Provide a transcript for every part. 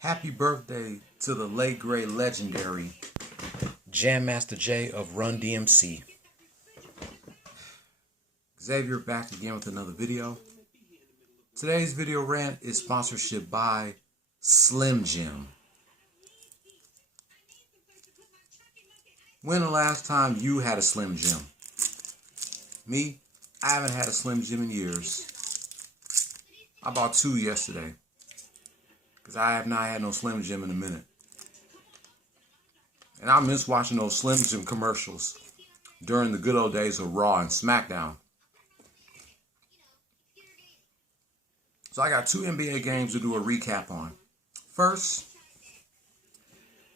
Happy birthday to the late great legendary Jam Master Jay of Run DMC. Xavier back again with another video. Today's video rant is sponsorship by Slim Jim. When the last time you had a Slim Jim? Me, I haven't had a Slim Jim in years. I bought two yesterday because I have not had no Slim Jim in a minute. And I miss watching those Slim Jim commercials during the good old days of Raw and SmackDown. So I got two NBA games to do a recap on. First,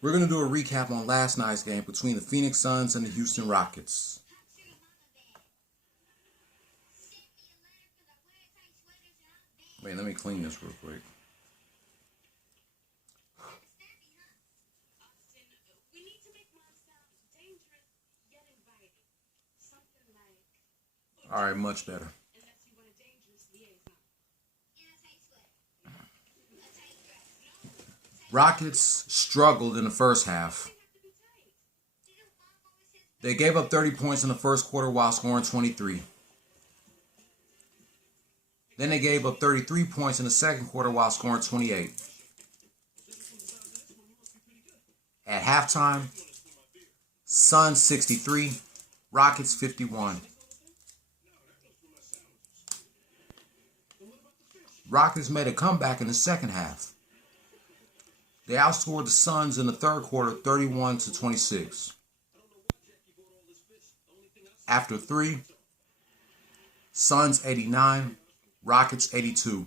we're going to do a recap on last night's game between the Phoenix Suns and the Houston Rockets. Wait, let me clean this real quick. All right, much better. Rockets struggled in the first half. They gave up 30 points in the first quarter while scoring 23. Then they gave up 33 points in the second quarter while scoring 28. At halftime, Suns 63, Rockets 51. Rockets made a comeback in the second half. They outscored the Suns in the third quarter 31-26. After three, Suns 89, Rockets 82.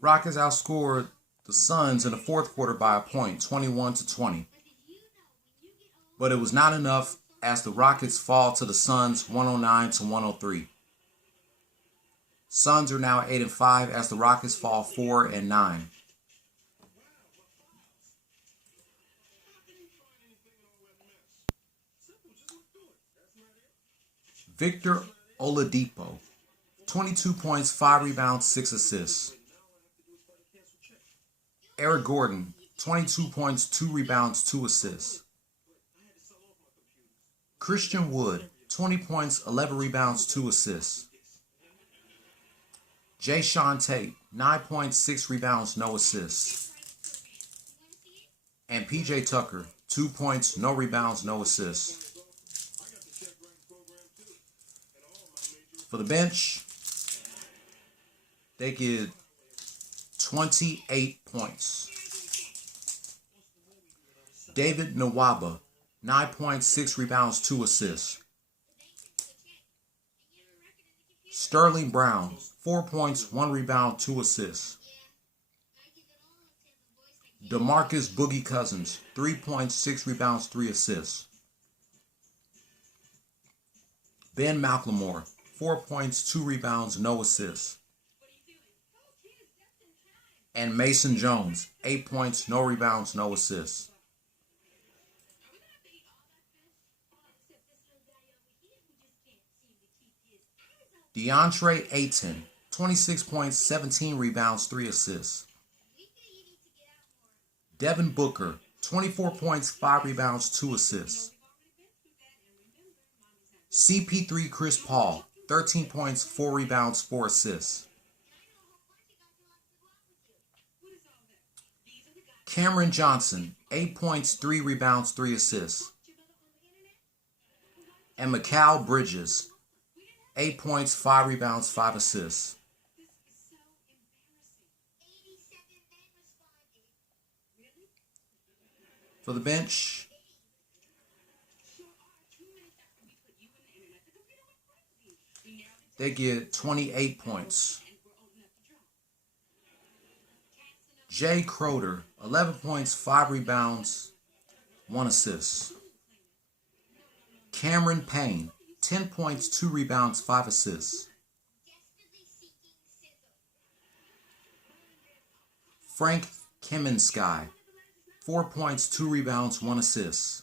Rockets outscored the Suns in the fourth quarter by a point, 21-20. But it was not enough as the Rockets fall to the Suns 109-103. Suns are now 8-5 as the Rockets fall 4-9. Victor Oladipo, 22 points, 5 rebounds, 6 assists. Eric Gordon, 22 points, 2 rebounds, 2 assists. Christian Wood, 20 points, 11 rebounds, 2 assists. Jayshawn Tate, 9 points, 6 rebounds, no assists. And PJ Tucker, 2 points, no rebounds, no assists. For the bench, they get 28 points. David Nwaba, 9 points, 6 rebounds, 2 assists. Sterling Brown, 4 points, 1 rebound, 2 assists. DeMarcus Boogie Cousins, 3 points, 6 rebounds, 3 assists. Ben McLemore, 4 points, 2 rebounds, no assists. And Mason Jones, 8 points, no rebounds, no assists. DeAndre Ayton, 26 points, 17 rebounds, 3 assists. Devin Booker, 24 points, 5 rebounds, 2 assists. CP3 Chris Paul, 13 points, 4 rebounds, 4 assists. Cameron Johnson, 8 points, 3 rebounds, 3 assists. And Mikal Bridges, 8 points, 5 rebounds, 5 assists. For the bench, they get 28 points. Jay Crowder, 11 points, 5 rebounds, 1 assist. Cameron Payne, 10 points, 2 rebounds, 5 assists. Frank Kaminsky, 4 points, 2 rebounds, 1 assist.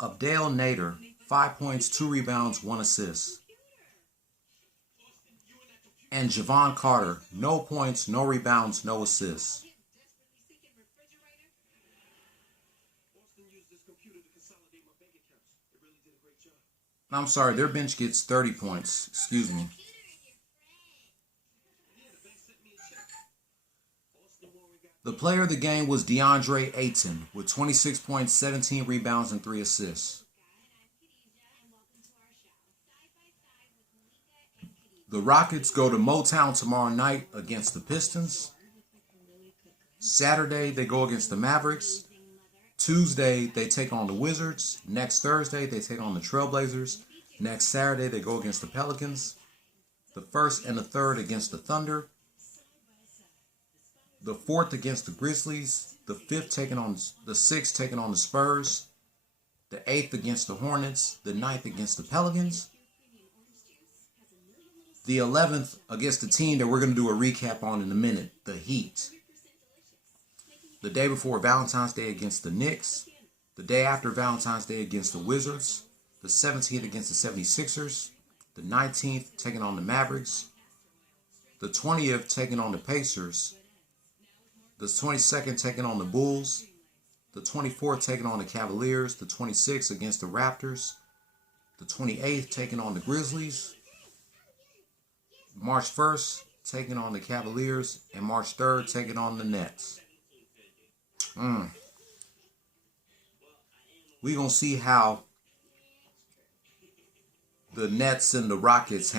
Abdel Nader, 5 points, 2 rebounds, 1 assist. And Javon Carter, no points, no rebounds, no assists. I'm sorry, their bench gets 30 points. Excuse me. The player of the game was DeAndre Ayton with 26 points, 17 rebounds, and 3 assists. The Rockets go to Motown tomorrow night against the Pistons. Saturday, they go against the Mavericks. Tuesday, they take on the Wizards. Next Thursday, they take on the Trailblazers. Next Saturday, they go against the Pelicans. The 1st and the 3rd against the Thunder. The 4th against the Grizzlies. The 6th taking on the Spurs. The 8th against the Hornets. The 9th against the Pelicans. The 11th against the team that we're going to do a recap on in a minute, the Heat. The day before Valentine's Day against the Knicks. The day after Valentine's Day against the Wizards. The 17th against the 76ers. The 19th taking on the Mavericks. The 20th taking on the Pacers. The 22nd taking on the Bulls. The 24th taking on the Cavaliers. The 26th against the Raptors. The 28th taking on the Grizzlies. March 1st taking on the Cavaliers. And March 3rd taking on the Nets. We're going to see how the Nets and the Rockets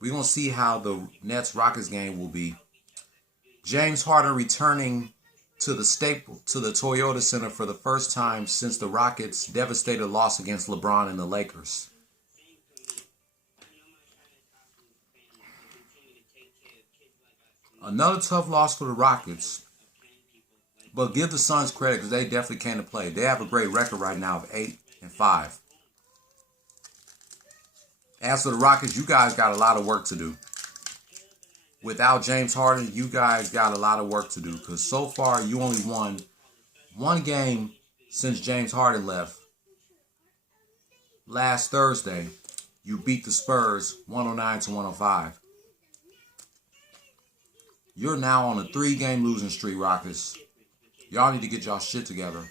we're going to see how the Nets-Rockets game will be. James Harden returning to the Toyota Center for the first time since the Rockets' devastating loss against LeBron and the Lakers. Another tough loss for the Rockets. But give the Suns credit because they definitely came to play. They have a great record right now of 8-5. As for the Rockets, you guys got a lot of work to do. Without James Harden, you guys got a lot of work to do. Because so far, you only won one game since James Harden left. Last Thursday, you beat the Spurs 109-105. You're now on a 3-game losing streak, Rockets. Y'all need to get y'all shit together.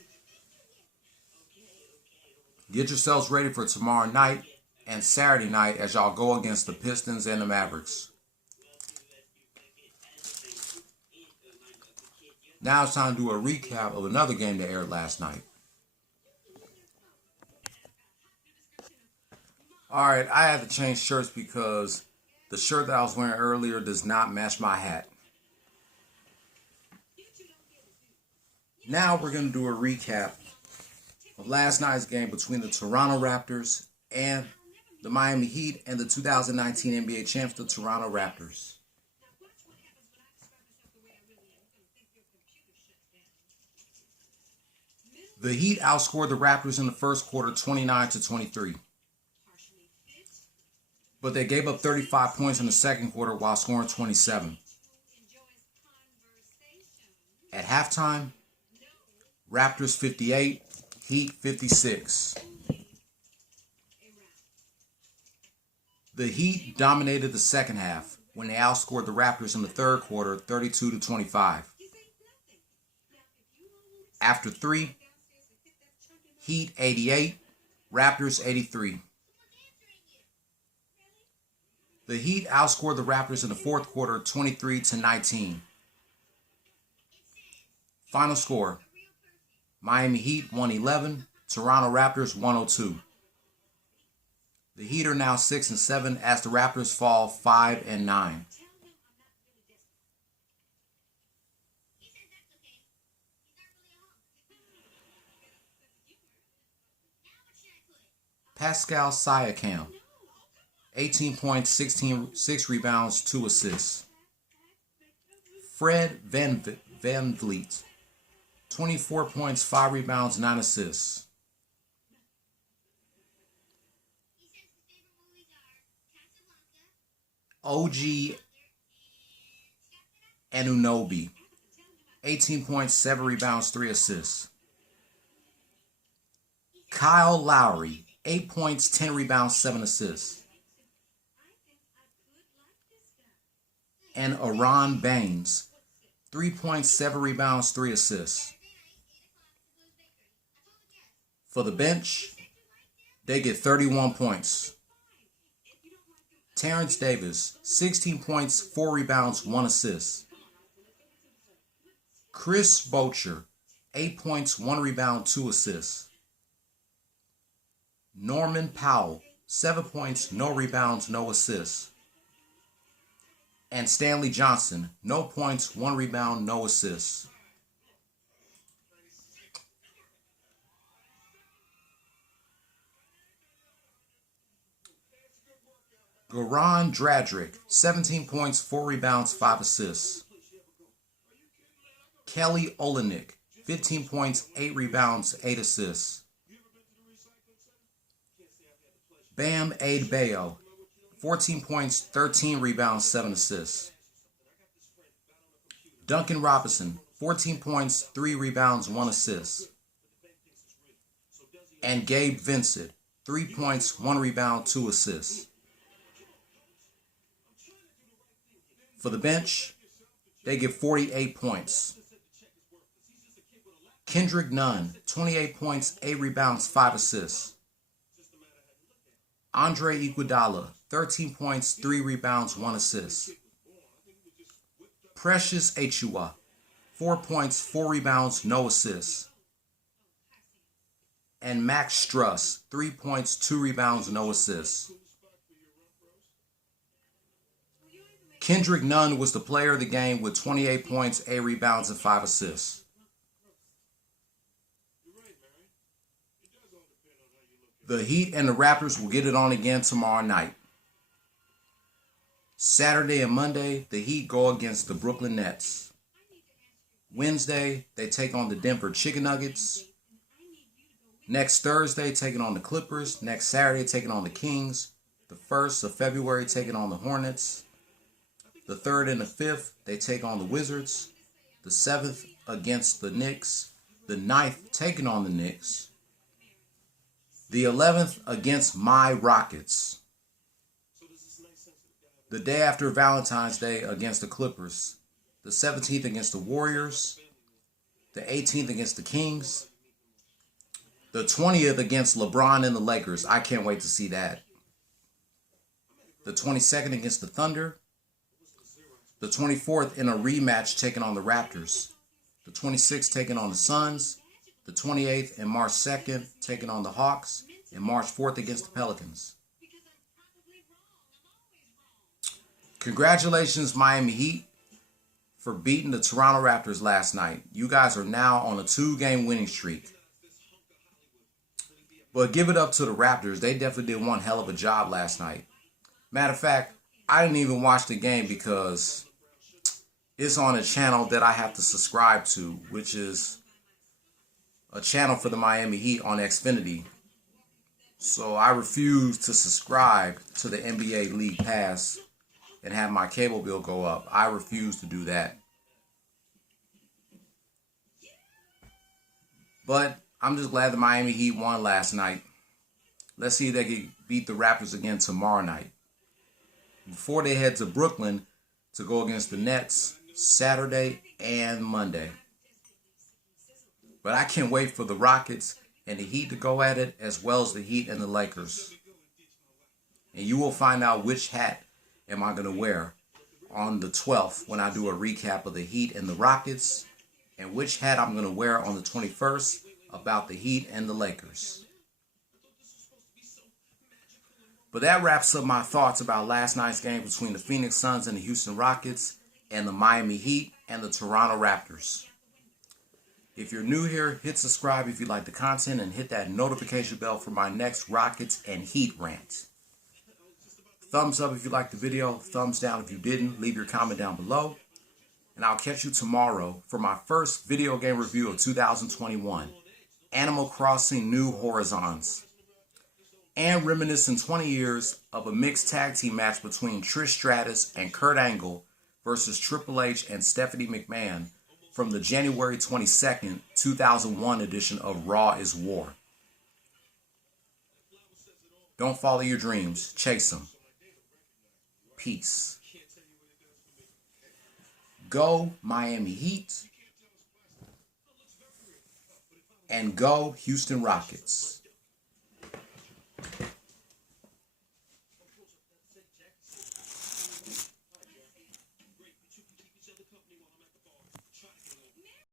Get yourselves ready for tomorrow night and Saturday night as y'all go against the Pistons and the Mavericks. Now it's time to do a recap of another game that aired last night. Alright, I had to change shirts because the shirt that I was wearing earlier does not match my hat. Now we're going to do a recap of last night's game between the Toronto Raptors and the Miami Heat and the 2019 NBA champs, the Toronto Raptors. The Heat outscored the Raptors in the first quarter 29-23. But they gave up 35 points in the second quarter while scoring 27. At halftime, Raptors 58, Heat 56. The Heat dominated the second half when they outscored the Raptors in the third quarter 32-25. After 3, Heat 88, Raptors 83. The Heat outscored the Raptors in the fourth quarter 23-19. Final score: Miami Heat 111, Toronto Raptors 102. The Heat are now 6-7 as the Raptors fall 5-9. Pascal Siakam, 18 points, 6 rebounds, 2 assists. Fred VanVleet, 24 points, 5 rebounds, 9 assists. OG Anunoby, 18 points, 7 rebounds, 3 assists. Kyle Lowry, 8 points, 10 rebounds, 7 assists. and Aron Baines, 3 points, 7 rebounds, 3 assists. For the bench, they get 31 points. Terrence Davis, 16 points, 4 rebounds, 1 assist. Chris Boettcher, 8 points, 1 rebound, 2 assists. Norman Powell, 7 points, no rebounds, no assists. And Stanley Johnson, no points, 1 rebound, no assists. Goran Dragic, 17 points, 4 rebounds, 5 assists. Kelly Olynyk, 15 points, 8 rebounds, 8 assists. Bam Adebayo, 14 points, 13 rebounds, 7 assists. Duncan Robinson, 14 points, 3 rebounds, 1 assist. And Gabe Vincent, 3 points, 1 rebound, 2 assists. For the bench, they get 48 points. Kendrick Nunn, 28 points, 8 rebounds, 5 assists. Andre Iguodala, 13 points, 3 rebounds, 1 assist. Precious Achiuwa, 4 points, 4 rebounds, no assists. And Max Strus, 3 points, 2 rebounds, no assists. Kendrick Nunn was the player of the game with 28 points, 8 rebounds, and 5 assists. The Heat and the Raptors will get it on again tomorrow night. Saturday and Monday, the Heat go against the Brooklyn Nets. Wednesday, they take on the Denver Chicken Nuggets. Next Thursday, taking on the Clippers. Next Saturday, taking on the Kings. The 1st of February, taking on the Hornets. The 3rd and the 5th, they take on the Wizards. The 7th against the Knicks. The 9th, taking on the Knicks. The 11th against my Rockets. The day after Valentine's Day against the Clippers. The 17th against the Warriors. The 18th against the Kings. The 20th against LeBron and the Lakers. I can't wait to see that. The 22nd against the Thunder. The 24th in a rematch taking on the Raptors. The 26th taking on the Suns. The 28th and March 2nd taking on the Hawks. And March 4th against the Pelicans. Congratulations, Miami Heat, for beating the Toronto Raptors last night. You guys are now on a 2-game winning streak. But give it up to the Raptors. They definitely did one hell of a job last night. Matter of fact, I didn't even watch the game because it's on a channel that I have to subscribe to, which is a channel for the Miami Heat on Xfinity. So I refuse to subscribe to the NBA League Pass and have my cable bill go up. I refuse to do that. But I'm just glad the Miami Heat won last night. Let's see if they can beat the Raptors again tomorrow night, before they head to Brooklyn to go against the Nets Saturday and Monday. But I can't wait for the Rockets and the Heat to go at it, as well as the Heat and the Lakers. And you will find out which hat am I going to wear on the 12th when I do a recap of the Heat and the Rockets, and which hat I'm going to wear on the 21st about the Heat and the Lakers. But that wraps up my thoughts about last night's game between the Phoenix Suns and the Houston Rockets, and the Miami Heat and the Toronto Raptors. If you're new here, hit subscribe if you like the content, and hit that notification bell for my next Rockets and Heat rant. Thumbs up if you liked the video, thumbs down if you didn't. Leave your comment down below. And I'll catch you tomorrow for my first video game review of 2021, Animal Crossing New Horizons. And reminiscing 20 years of a mixed tag team match between Trish Stratus and Kurt Angle versus Triple H and Stephanie McMahon from the January 22nd, 2001 edition of Raw is War. Don't follow your dreams, chase them. Peace. Go Miami Heat. And go Houston Rockets.